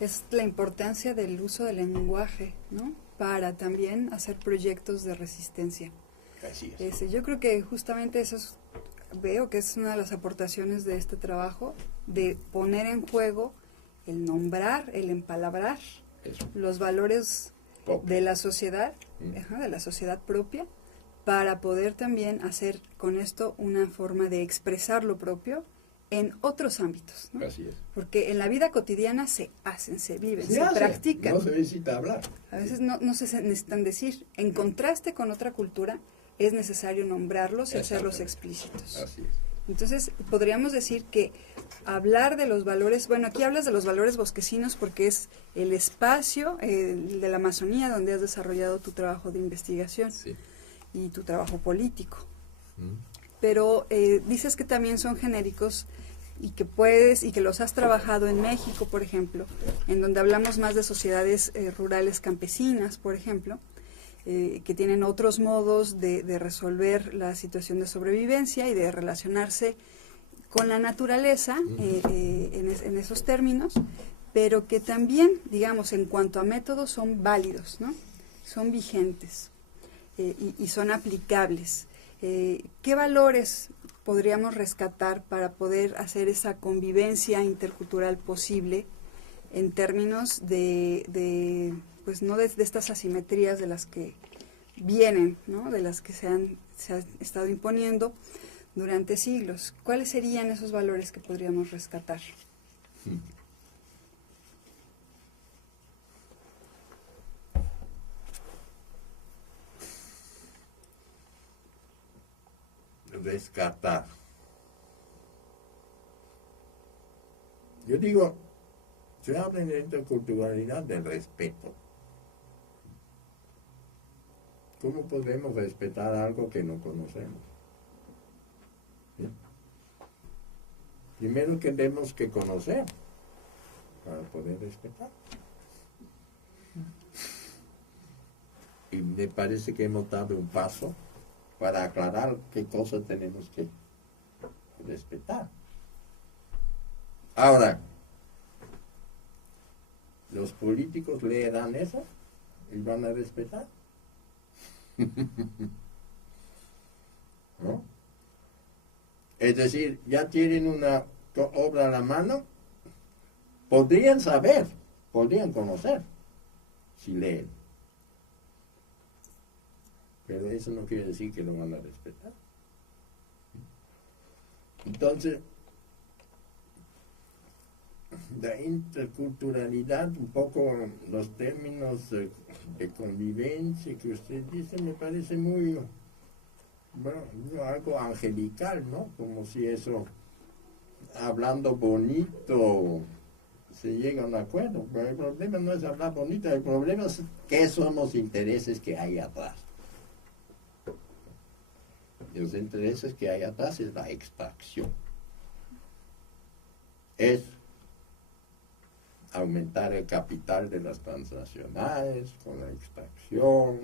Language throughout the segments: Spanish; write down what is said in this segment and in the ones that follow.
es la importancia del uso del lenguaje, ¿no? Para también hacer proyectos de resistencia. Así es. Yo creo que justamente veo que es una de las aportaciones de este trabajo, de poner en juego el nombrar, el empalabrar Eso. los valores de la sociedad, de la sociedad propia, para poder también hacer con esto una forma de expresar lo propio en otros ámbitos, ¿no? Así es. Porque en la vida cotidiana se hacen, se viven, se hace, practican. No se necesita hablar. A veces no se necesitan decir. En contraste con otra cultura, es necesario nombrarlos y hacerlos explícitos. Así es. Entonces, podríamos decir que hablar de los valores, bueno, aquí hablas de los valores bosquecinos porque es el espacio de la Amazonía donde has desarrollado tu trabajo de investigación, sí, y tu trabajo político. Pero dices que también son genéricos y que los has trabajado en México, por ejemplo, en donde hablamos más de sociedades rurales campesinas, por ejemplo, que tienen otros modos de resolver la situación de sobrevivencia y de relacionarse con la naturaleza en esos términos, pero que también, digamos, en cuanto a métodos son válidos, ¿no? Son vigentes y son aplicables. ¿Qué valores podríamos rescatar para poder hacer esa convivencia intercultural posible en términos pues no de estas asimetrías de las que vienen, ¿no? De las que se han estado imponiendo durante siglos? ¿Cuáles serían esos valores que podríamos rescatar? Rescatar. Yo digo, se habla en la interculturalidad del respeto. ¿Cómo podemos respetar algo que no conocemos? ¿Sí? Primero tenemos que conocer para poder respetar. Y me parece que hemos dado un paso para aclarar qué cosas tenemos que respetar. Ahora, ¿los políticos leerán eso y van a respetar? ¿No? Es decir, ya tienen una obra a la mano, podrían saber, podrían conocer, si leen. Pero eso no quiere decir que lo van a respetar. Entonces, la interculturalidad, un poco los términos de convivencia que usted dice, me parece muy, bueno, algo angelical, ¿no? Como si eso, hablando bonito, se llega a un acuerdo. Pero el problema no es hablar bonito, el problema es qué son los intereses que hay atrás. Los intereses que hay atrás es la extracción. Es aumentar el capital de las transnacionales con la extracción,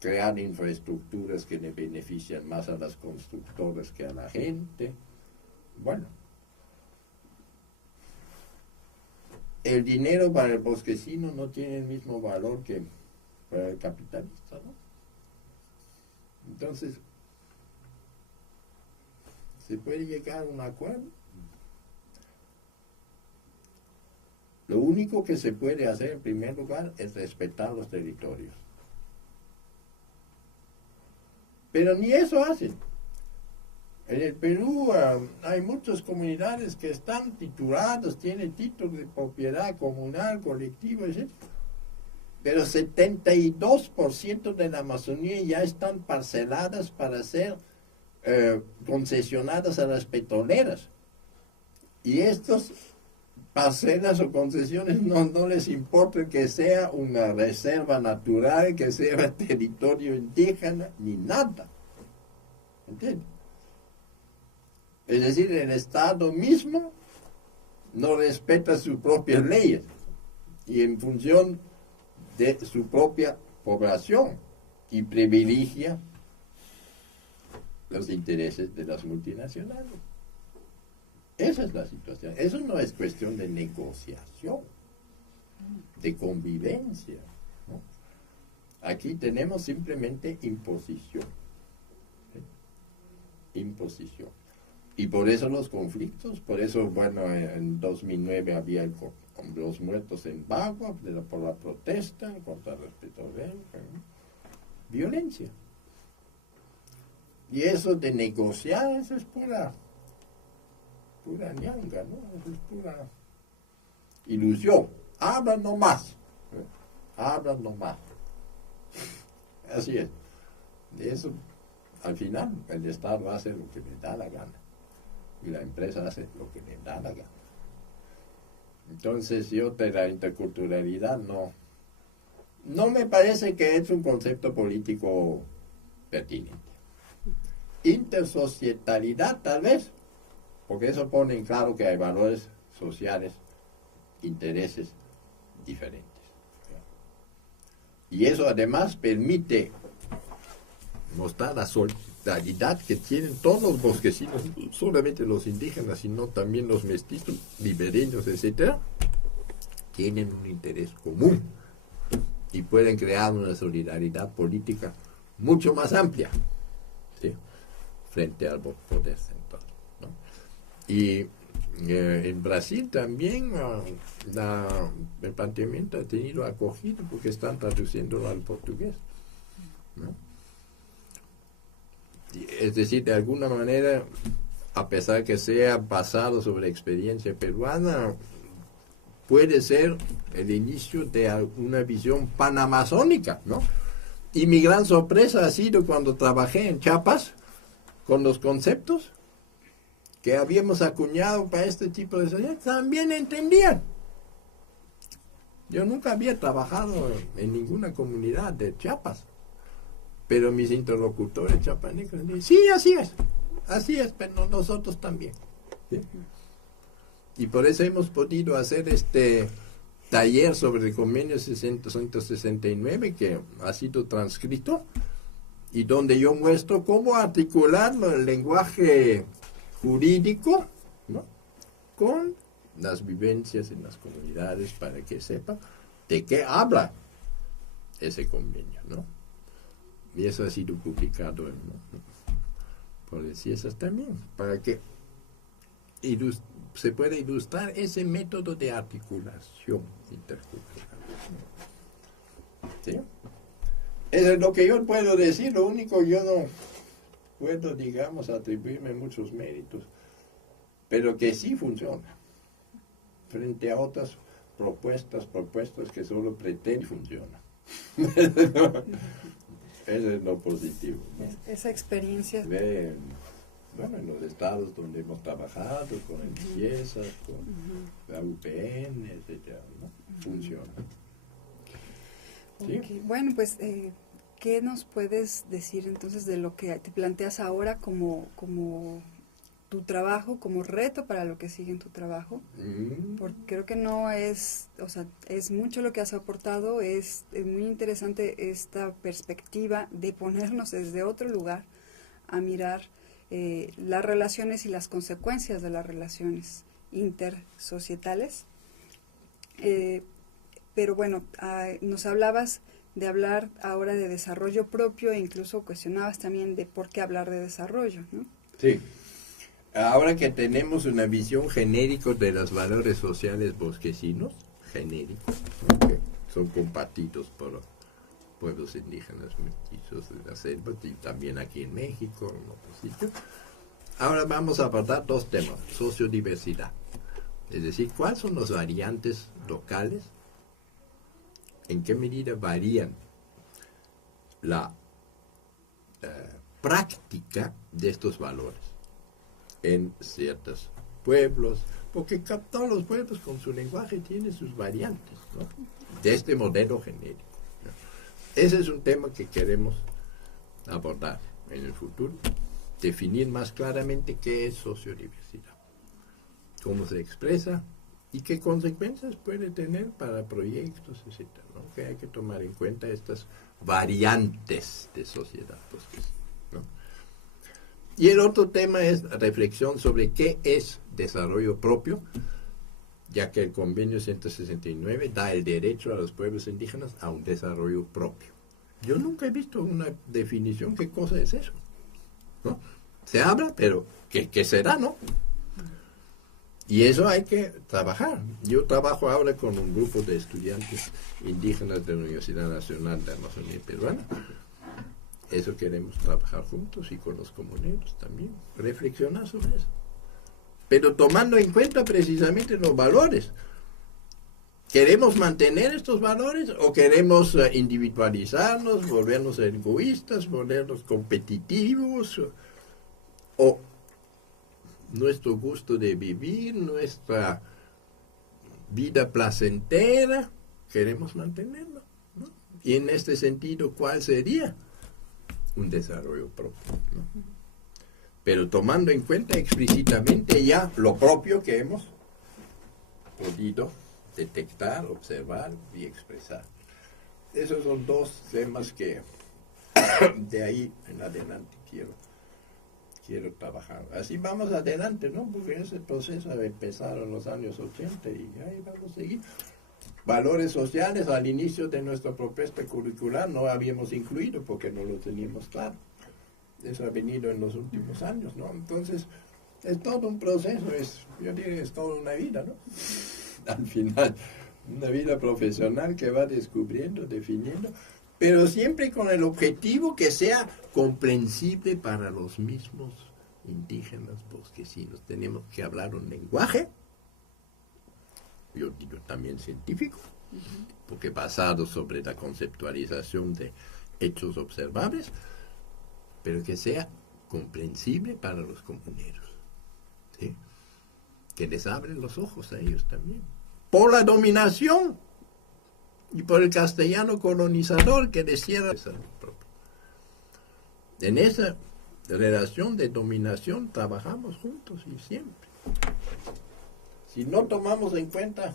crear infraestructuras que le benefician más a las constructoras que a la gente. Bueno, el dinero para el bosquecino no tiene el mismo valor que para el capitalista, ¿no? Entonces, ¿se puede llegar a un acuerdo? Lo único que se puede hacer en primer lugar es respetar los territorios. Pero ni eso hacen. En el Perú hay muchas comunidades que están tituladas, tienen títulos de propiedad comunal, colectiva, etc. Pero 72% de la Amazonía ya están parceladas para ser concesionadas a las petroleras. Y estas parcelas o concesiones no les importa que sea una reserva natural, que sea territorio indígena, ni nada. ¿Entiendes? Es decir, el Estado mismo no respeta sus propias leyes y en función de su propia población y privilegia los intereses de las multinacionales. Esa es la situación. Eso no es cuestión de negociación, de convivencia, ¿no? Aquí tenemos simplemente imposición. ¿Sí? Imposición. Y por eso los conflictos, por eso, bueno, en 2009 había los muertos en Bagua por la protesta contra el petrolero, ¿no? Violencia. Y eso de negociar, eso es pura ñanga, ¿no? Eso es pura ilusión. Hablan nomás. Hablan nomás. Así es. De eso, al final, el Estado hace lo que le da la gana. Y la empresa hace lo que le da la gana. Entonces, yo de la interculturalidad no me parece que es un concepto político pertinente. Intersocietalidad, tal vez, porque eso pone en claro que hay valores sociales, intereses diferentes. Y eso además permite mostrar la solidaridad que tienen todos los bosquecinos, no solamente los indígenas, sino también los mestizos, ribereños, etcétera, tienen un interés común y pueden crear una solidaridad política mucho más amplia, ¿sí?, frente al poder central, ¿no? Y en Brasil también el planteamiento ha tenido acogida porque están traduciéndolo al portugués, ¿no? Es decir, de alguna manera, a pesar que sea basado sobre experiencia peruana, puede ser el inicio de una visión panamazónica, ¿no? Y mi gran sorpresa ha sido cuando trabajé en Chiapas con los conceptos que habíamos acuñado para este tipo de sociedad, también entendían. Yo nunca había trabajado en ninguna comunidad de Chiapas, pero mis interlocutores chiapanecos dicen, sí, así es, pero nosotros también, ¿sí? Y por eso hemos podido hacer este taller sobre el convenio 169 que ha sido transcrito y donde yo muestro cómo articular el lenguaje jurídico, ¿no?, con las vivencias en las comunidades para que sepan de qué habla ese convenio, ¿no? Y eso ha sido publicado por el CIESAS también, para que se pueda ilustrar ese método de articulación intercultural. ¿Sí? Eso es lo que yo puedo decir. Lo único, yo no puedo, digamos, atribuirme muchos méritos, pero que sí funciona frente a otras propuestas que solo pretenden funcionar. Eso es lo positivo, ¿no? Esa experiencia. Bueno, en los estados donde hemos trabajado, con el CIESAS, con la UPN, etcétera, ¿no? Funciona. ¿Sí? Okay. Bueno, pues, ¿qué nos puedes decir entonces de lo que te planteas ahora como tu trabajo, como reto para lo que sigue en tu trabajo? Porque creo que no es, o sea, es mucho lo que has aportado, es muy interesante esta perspectiva de ponernos desde otro lugar a mirar las relaciones y las consecuencias de las relaciones intersocietales. Pero bueno, nos hablabas de hablar ahora de desarrollo propio e incluso cuestionabas también de por qué hablar de desarrollo, ¿no? Sí. Ahora que tenemos una visión genérica de los valores sociales bosquecinos, genéricos, ¿no?, que son compartidos por pueblos indígenas mestizos de la selva y también aquí en México, en otros sitios. Ahora vamos a abordar dos temas: sociodiversidad, es decir, cuáles son las variantes locales, en qué medida varían la práctica de estos valores en ciertos pueblos, porque todos los pueblos con su lenguaje tienen sus variantes, ¿no?, de este modelo genérico, ¿no? Ese es un tema que queremos abordar en el futuro, definir más claramente qué es sociodiversidad, cómo se expresa y qué consecuencias puede tener para proyectos, etcétera, ¿no? Que hay que tomar en cuenta estas variantes de sociedad, ¿no? Y el otro tema es reflexión sobre qué es desarrollo propio, ya que el convenio 169 da el derecho a los pueblos indígenas a un desarrollo propio. Yo nunca he visto una definición, qué cosa es eso, ¿no? Se habla, pero ¿qué será, no? Y eso hay que trabajar. Yo trabajo ahora con un grupo de estudiantes indígenas de la Universidad Nacional de Amazonía Peruana. Eso queremos trabajar juntos y con los comuneros también, reflexionar sobre eso. Pero tomando en cuenta precisamente los valores. ¿Queremos mantener estos valores o queremos individualizarnos, volvernos egoístas, volvernos competitivos? O nuestro gusto de vivir, nuestra vida placentera, queremos mantenerlo, ¿no? Y en este sentido, ¿cuál sería? Un desarrollo propio, ¿no? Pero tomando en cuenta explícitamente ya lo propio que hemos podido detectar, observar y expresar. Esos son dos temas que de ahí en adelante quiero trabajar. Así vamos adelante, ¿no? Porque ese proceso empezaron en los años 80 y ahí vamos a seguir. Valores sociales al inicio de nuestra propuesta curricular no habíamos incluido porque no lo teníamos claro. Eso ha venido en los últimos años, ¿no? Entonces, es todo un proceso, yo diría que es toda una vida, ¿no? Al final, una vida profesional que va descubriendo, definiendo, pero siempre con el objetivo que sea comprensible para los mismos indígenas bosquecinos. Tenemos que hablar un lenguaje, yo digo también científico, porque basado sobre la conceptualización de hechos observables, pero que sea comprensible para los comuneros, ¿sí? Que les abren los ojos a ellos también. Por la dominación y por el castellano colonizador que les cierra el desarrollo propio. En esa relación de dominación trabajamos juntos y siempre. Si no tomamos en cuenta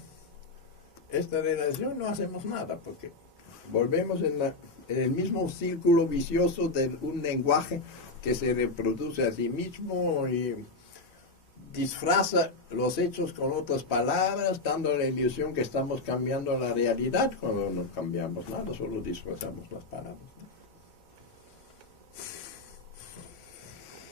esta relación, no hacemos nada, porque volvemos en el mismo círculo vicioso de un lenguaje que se reproduce a sí mismo y disfraza los hechos con otras palabras, dando la ilusión que estamos cambiando la realidad, cuando no cambiamos nada, solo disfrazamos las palabras.